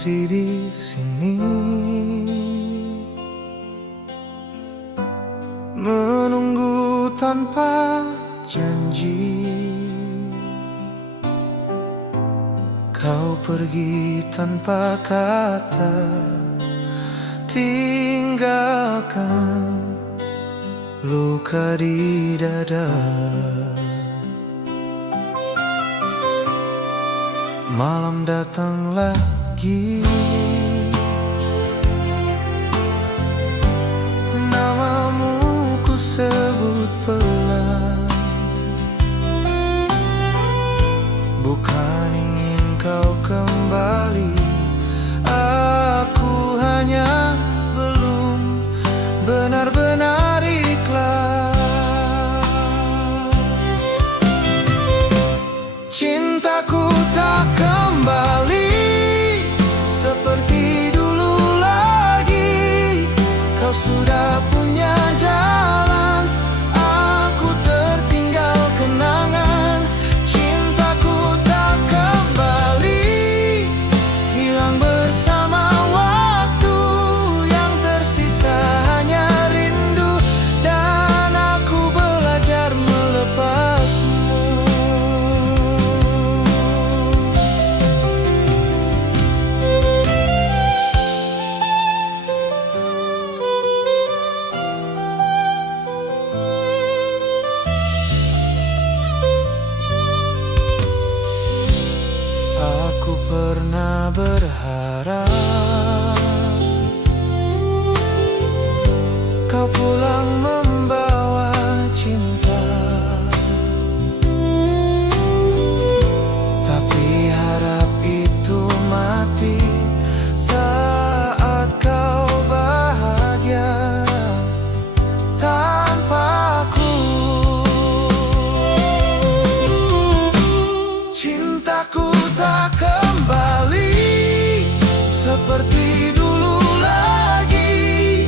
masih di sini, menunggu tanpa janji. Kau pergi tanpa kata, tinggalkan luka di dada. Malam datang lagi, namamu ku sebut pelan. Bukan ingin kau kembali, aku hanya belum benar-benar ikhlas. Cintaku tak kembali seperti dulu lagi. Kau sudah punya jalan, aku tertinggal kenangan. Cintaku tak kembali, hilang bersama waktu. Yang tersisa hanya rindu, dan aku belajar melepasmu. Aku pernah berharap kau pulang membawa cinta, tapi harap itu mati saat kau bahagia tanpaku. Cintaku tak kembali seperti dulu lagi.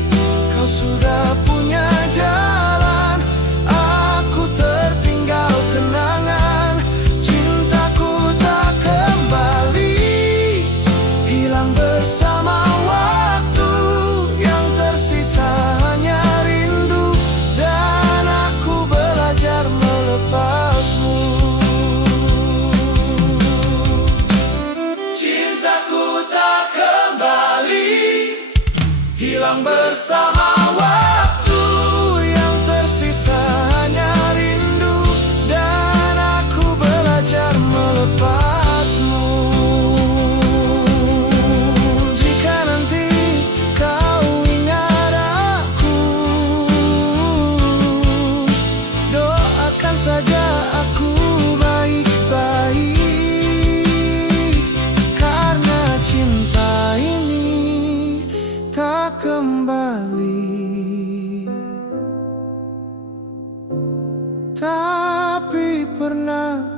Kau sudah punya jalan, aku tertinggal kenangan. Cintaku tak kembali, hilang bersama waktu. Yang tersisa hanya rindu, dan aku belajar melepasmu. Cintaku tak kembali, hilang bersama waktu. Yang tersisa hanya rindu, dan aku belajar melepasmu. Jika nanti kau ingat aku, doakan saja aku baik-baik, karena cinta ini tak kembali, tapi pernah